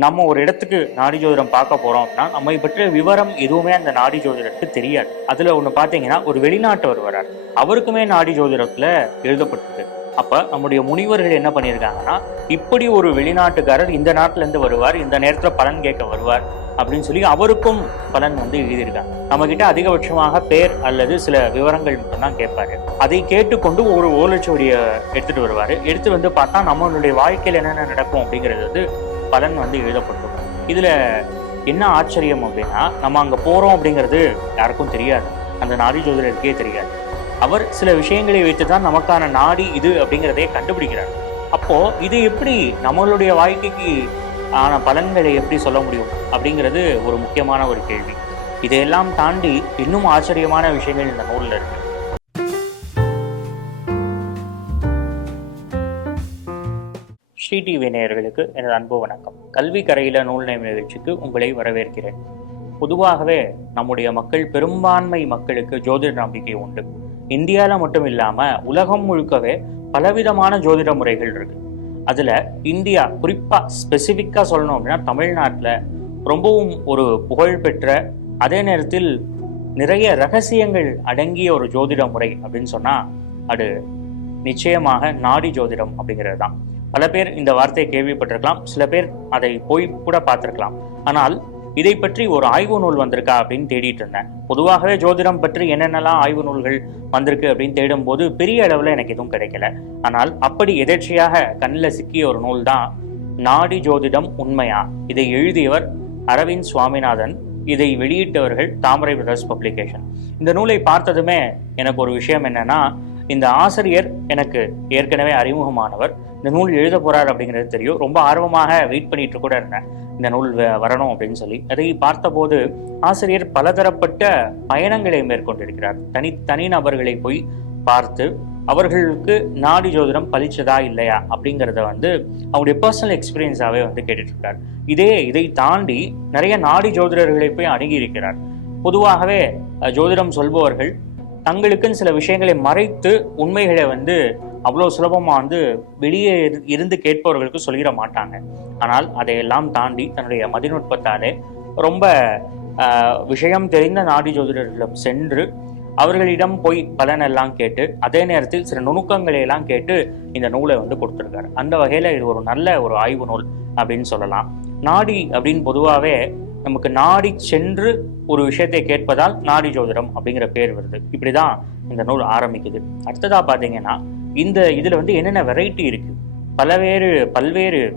நம்ம ஒரு இடத்துக்கு நாடி ஜோதிடம் பார்க்க போறோம் அப்படின்னா நம்மை பற்றிய விவரம் எதுவுமே அந்த நாடி ஜோதிடத்துக்கு தெரியாது. அதுல ஒன்று பார்த்தீங்கன்னா ஒரு வெளிநாட்டவர் வரார் அவருக்குமே நாடி ஜோதிடத்துல எழுதப்பட்டிருக்கு. அப்ப நம்முடைய முனிவர்கள் என்ன பண்ணியிருக்காங்கன்னா இப்படி ஒரு வெளிநாட்டுக்காரர் இந்த நாட்டுல இருந்து வருவார் இந்த நேரத்துல பலன் கேட்க வருவார் அப்படின்னு சொல்லி அவருக்கும் பலன் வந்து எழுதியிருக்காங்க. நம்ம கிட்ட அதிகபட்சமாக பேர் அல்லது சில விவரங்கள் மட்டும்தான் கேட்பாரு. அதை கேட்டுக்கொண்டு ஒரு ஓலைச்சுவடியை எடுத்துட்டு வருவாரு. எடுத்து வந்து பார்த்தா நம்மளுடைய வாழ்க்கையில் என்னென்ன நடக்கும் அப்படிங்கிறது வந்து பலன் வந்து எழுதப்பட்டிருக்கும். இதில் என்ன ஆச்சரியம் அப்படின்னா நம்ம அங்கே போகிறோம் அப்படிங்கிறது யாருக்கும் தெரியாது. அந்த நாடி ஜோதிடருக்கே தெரியாது. அவர் சில விஷயங்களை வைத்து தான் நமக்கான நாடி இது அப்படிங்கிறதே கண்டுபிடிக்கிறார். அப்போது இது எப்படி நம்மளுடைய வாழ்க்கைக்கு ஆன பலன்களை எப்படி சொல்ல முடியும் அப்படிங்கிறது ஒரு முக்கியமான ஒரு கேள்வி. இதையெல்லாம் தாண்டி இன்னும் ஆச்சரியமான விஷயங்கள் இந்த நூலில் இருக்குது ஸ்ரீ டிவி நேயர்களுக்கு எனது அன்பு வணக்கம். கல்வி கரையில நூல் நேம் நிகழ்ச்சிக்கு உங்களை வரவேற்கிறேன். பொதுவாகவே நம்முடைய மக்கள் பெரும்பான்மை மக்களுக்கு ஜோதிட நம்பிக்கை உண்டு. இந்தியாவில் மட்டும் இல்லாம உலகம் முழுக்கவே பலவிதமான ஜோதிட முறைகள் இருக்கு. அதுல இந்தியா குறிப்பா ஸ்பெசிஃபிக்கா சொல்லணும் அப்படின்னா தமிழ்நாட்டில் ரொம்பவும் ஒரு புகழ்பெற்ற அதே நேரத்தில் நிறைய ரகசியங்கள் அடங்கிய ஒரு ஜோதிட முறை அப்படின்னு சொன்னா அது நிச்சயமாக நாடி ஜோதிடம் அப்படிங்கிறது தான் பல பேர் இந்த வார்த்தையை கேள்விப்பட்டிருக்கலாம் சில பேர் அதை போய் கூட பார்த்துருக்கலாம். ஆனால் இதை பற்றி ஒரு ஆய்வு நூல் வந்திருக்கா அப்படின்னு தேடிட்டு இருந்தேன். பொதுவாகவே ஜோதிடம் பற்றி என்னென்னலாம் ஆய்வு நூல்கள் வந்திருக்கு அப்படின்னு தேடும்போது பெரிய அளவில் எனக்கு எதுவும் கிடைக்கல. ஆனால் அப்படி எதேர்ச்சியாக கண்ணில் சிக்கிய ஒரு நூல் தான் நாடி ஜோதிடம் உண்மையா? இதை எழுதியவர் அரவிந்த் சுவாமிநாதன். இதை வெளியிட்டவர்கள் தாமரை பிரதர்ஸ் பப்ளிகேஷன். இந்த நூலை பார்த்ததுமே எனக்கு ஒரு விஷயம் என்னன்னா இந்த ஆசிரியர் எனக்கு ஏற்கனவே அறிமுகமானவர். இந்த நூல் எழுத போறார் அப்படிங்கிறது தெரியும். ரொம்ப ஆர்வமாக வெயிட் பண்ணிட்டு கூட இருந்தேன். இந்த நூல் வ- வரணும் அப்படின்னு சொல்லி. அதை பார்த்தபோது ஆசிரியர் பலதரப்பட்ட பயணங்களை மேற்கொண்டிருக்கிறார். தனி தனி நபர்களை போய் பார்த்து அவர்களுக்கு நாடி ஜோதிடம் பலிச்சதா இல்லையா அப்படிங்கிறத வந்து அவங்களுடைய பர்சனல் எக்ஸ்பீரியன்ஸாகவே வந்து கேட்டுட்ருக்கார் இதே இதை தாண்டி நிறைய நாடி ஜோதிடர்களை போய் அணுகி இருக்கிறார் பொதுவாகவே ஜோதிடம் சொல்பவர்கள் தங்களுக்குன்னு சில விஷயங்களை மறைத்து உண்மைகளை வந்து அவ்வளோ சுலபமாக வந்து வெளியே இரு- இருந்து கேட்பவர்களுக்கு சொல்லிட மாட்டாங்க. ஆனால் அதையெல்லாம் தாண்டி தன்னுடைய மதிநுட்பத்தாலே ரொம்ப விஷயம் தெரிந்த நாடி ஜோதிடர்களிடம் சென்று அவர்களிடம் போய் பலனெல்லாம் கேட்டு அதே நேரத்தில் சில நுணுக்கங்களை எல்லாம் கேட்டு இந்த நூலை வந்து கொடுத்துருக்காரு. அந்த வகையில் இது ஒரு நல்ல ஒரு ஆய்வு நூல் அப்படின்னு சொல்லலாம். நாடி அப்படின்னு பொதுவாகவே நமக்கு நாடி சென்று ஒரு விஷயத்தை கேட்பதால் நாடி ஜோதிடம் அப்படிங்கிற பேர் வருது. இப்படிதான் இந்த நூல் ஆரம்பிக்குது. அடுத்ததா பாத்தீங்கன்னா இந்த இதுல வந்து என்னென்ன வெரைட்டி இருக்கு? பலவேறு பல்வேறு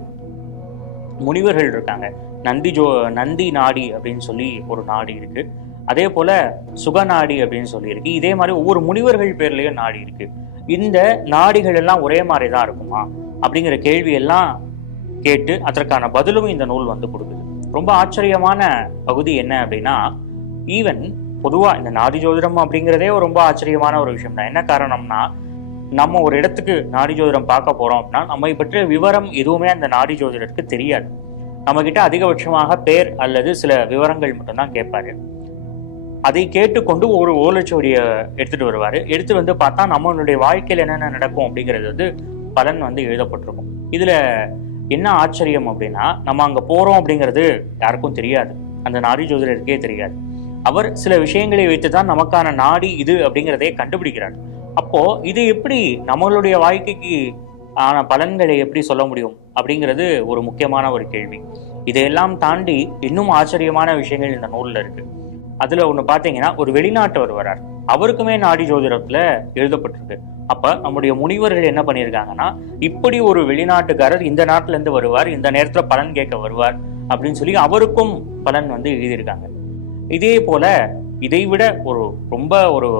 முனிவர்கள் இருக்காங்க. நந்தி ஜோ நந்தி நாடி அப்படின்னு சொல்லி ஒரு நாடி இருக்கு. அதே போல சுகநாடி அப்படின்னு சொல்லி இருக்கு. இதே மாதிரி ஒவ்வொரு முனிவர்கள் பேர்லயும் நாடி இருக்கு. இந்த நாடிகள் எல்லாம் ஒரே மாதிரி தான் இருக்குமா? அப்படிங்கிற கேள்வி எல்லாம் கேட்டு அதற்கான பதிலும் இந்த நூல் வந்து கொடுக்குது. ரொம்ப ஆச்சரியமான பகுதி என்ன அப்படின்னா ஈவன் பொதுவா இந்த நாடி ஜோதிடம் அப்படிங்கிறதே ஒரு ரொம்ப ஆச்சரியமான ஒரு விஷயம் தான் என்ன காரணம்னா நம்ம ஒரு இடத்துக்கு நாடி ஜோதிடம் பார்க்க போறோம் அப்படின்னா நம்மை பற்றிய விவரம் எதுவுமே அந்த நாடி ஜோதிடருக்கு தெரியாது. நம்ம கிட்ட அதிகபட்சமாக பேர் அல்லது சில விவரங்கள் மட்டும்தான் கேட்பாரு. அதை கேட்டுக்கொண்டு ஒரு ஓலைச்சுவடியை எடுத்துட்டு வருவார். எடுத்து வந்து பார்த்தா நம்மளுடைய வாழ்க்கையில் என்னென்ன நடக்கும் அப்படிங்கிறது வந்து பலன் வந்து எழுதப்பட்டிருக்கும். இதில் என்ன ஆச்சரியம் அப்படின்னா நம்ம அங்கே போகிறோம் அப்படிங்கிறது யாருக்கும் தெரியாது. அந்த நாடி ஜோதிடருக்கே தெரியாது. அவர் சில விஷயங்களை வைத்து தான் நமக்கான நாடி இது அப்படிங்கிறதே கண்டுபிடிக்கிறார். அப்போ இது எப்படி நம்மளுடைய வாழ்க்கைக்கு ஆன பலன்களை எப்படி சொல்ல முடியும் அப்படிங்கிறது ஒரு முக்கியமான ஒரு கேள்வி. இதையெல்லாம் தாண்டி இன்னும் ஆச்சரியமான விஷயங்கள் இந்த நூலில் இருக்கு. அதில் ஒன்று பார்த்தீங்கன்னா ஒரு வெளிநாட்டவர் வரார். அவருக்குமே நாடி ஜோதிடத்துல எழுதப்பட்டிருக்கு. அப்ப நம்முடைய முனிவர்கள் என்ன பண்ணியிருக்காங்கன்னா இப்படி ஒரு வெளிநாட்டுக்காரர் இந்த நாட்டுல இருந்து வருவார் இந்த நேரத்துல பலன் கேட்க வருவார் அப்படின்னு சொல்லி அவருக்கும் பலன் வந்து எழுதியிருக்காங்க. இதே போல இதை விட ஒரு ரொம்ப ஒரு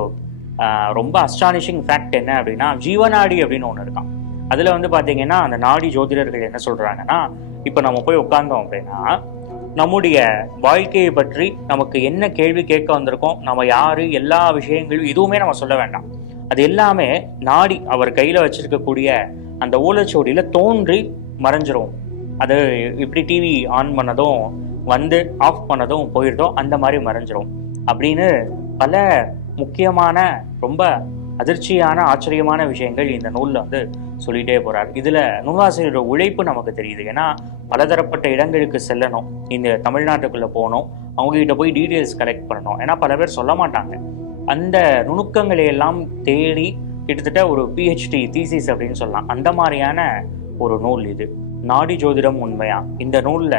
ரொம்ப அஸ்டானிஷிங் ஃபேக்ட் என்ன அப்படின்னா ஜீவநாடி அப்படின்னு ஒன்று இருக்கான் அதில் வந்து பார்த்தீங்கன்னா அந்த நாடி ஜோதிடர்கள் என்ன சொல்றாங்கன்னா இப்போ நம்ம போய் உட்கார்ந்தோம் அப்படின்னா நம்முடைய வாழ்க்கையை பற்றி நமக்கு என்ன கேள்வி கேட்க வந்திருக்கோம் நம்ம யாரு எல்லா விஷயங்களும் எதுவுமே நம்ம சொல்ல வேண்டாம். அது எல்லாமே நாடி அவர் கையில வச்சிருக்கக்கூடிய அந்த ஓலைச்சுவடியில தோன்றி மறைஞ்சிரும். அது இப்படி டிவி ஆன் பண்ணதும் வந்து ஆஃப் பண்ணதும் போயிடுதோ அந்த மாதிரி மறைஞ்சிரும். அப்படின்னு பல முக்கியமான ரொம்ப அதிர்ச்சியான ஆச்சரியமான விஷயங்கள் இந்த நூலில் வந்து சொல்லிட்டே போகிறார் இதில் நூலாசிரியரோட உழைப்பு நமக்கு தெரியுது. ஏன்னா பலதரப்பட்ட இடங்களுக்கு செல்லணும். இந்த தமிழ்நாட்டுக்குள்ளே போகணும். அவங்ககிட்ட போய் டீட்டெயில்ஸ் கலெக்ட் பண்ணணும். ஏன்னா பல பேர் சொல்ல மாட்டாங்க. அந்த நுணுக்கங்களை எல்லாம் தேடி கிட்டத்தட்ட ஒரு பிஹெச்டி தீசிஸ் அப்படின்னு சொல்லலாம். அந்த மாதிரியான ஒரு நூல் இது. நாடி ஜோதிடம் உண்மையா? இந்த நூலில்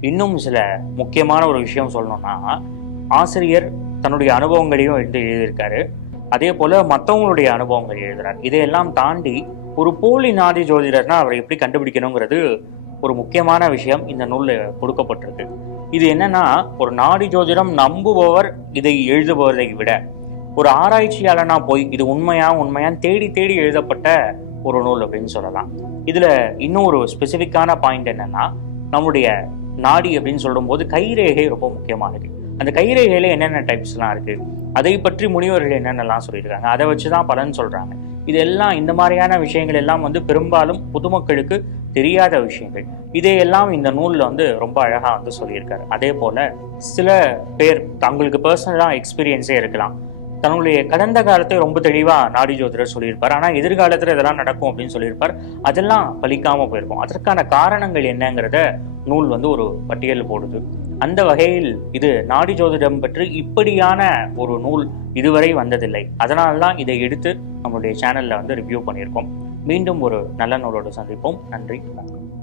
இன்னும் சில முக்கியமான ஒரு விஷயம் சொல்லணும்னா ஆசிரியர் தன்னுடைய அனுபவங்களையும் எடுத்து எழுதியிருக்காரு. அதே போல மற்றவங்களுடைய அனுபவங்கள் எழுதுறார். இதையெல்லாம் தாண்டி ஒரு போலி நாடி ஜோதிடர்னா அவரை எப்படி கண்டுபிடிக்கணுங்கிறது ஒரு முக்கியமான விஷயம் இந்த நூலில் கொடுக்கப்பட்டிருக்கு. இது என்னன்னா ஒரு நாடி ஜோதிடம் நம்புபவர் இதை எழுதுபவரை விட ஒரு ஆராய்ச்சியாளனா போய் இது உண்மையா உண்மையான்னு தேடி தேடி எழுதப்பட்ட ஒரு நூல் அப்படின்னு சொல்லலாம். இதுல இன்னும் ஒரு ஸ்பெசிஃபிக்கான பாயிண்ட் என்னன்னா நம்முடைய நாடி அப்படின்னு சொல்லும்போது கைரேகை ரொம்ப முக்கியமானது அந்த கைரேகையில என்னென்ன டைப்ஸ்லாம் இருக்கு? அதை பற்றி முனிவர்கள் என்னென்னலாம் சொல்லியிருக்காங்க? அதை வச்சு தான் பலன் சொல்கிறாங்க இதெல்லாம் இந்த மாதிரியான விஷயங்கள் எல்லாம் வந்து பெரும்பாலும் பொதுமக்களுக்கு தெரியாத விஷயங்கள். இதையெல்லாம் இந்த நூலில் வந்து ரொம்ப அழகாக வந்து சொல்லியிருக்காரு. அதே போல் சில பேர் தங்களுக்கு பர்சனலாக எக்ஸ்பீரியன்ஸே இருக்கலாம். தன்னுடைய கடந்த காலத்தை ரொம்ப தெளிவாக நாடி ஜோதிடர் சொல்லியிருப்பார். ஆனால் எதிர்காலத்தில் இதெல்லாம் நடக்கும் அப்படின்னு சொல்லியிருப்பார். அதெல்லாம் பலிக்காமல் போயிருக்கும். அதற்கான காரணங்கள் என்னங்கிறத நூல் வந்து ஒரு பட்டியல் போடுது. அந்த வகையில் இது நாடி ஜோதிடம் பற்றி இப்படியான ஒரு நூல் இதுவரை வந்ததில்லை. அதனால தான் இதை எடுத்து நம்மளுடைய சேனலில் வந்து ரிவ்யூ பண்ணியிருக்கோம். மீண்டும் ஒரு நல்ல நூலோடு சந்திப்போம். நன்றி. வணக்கம்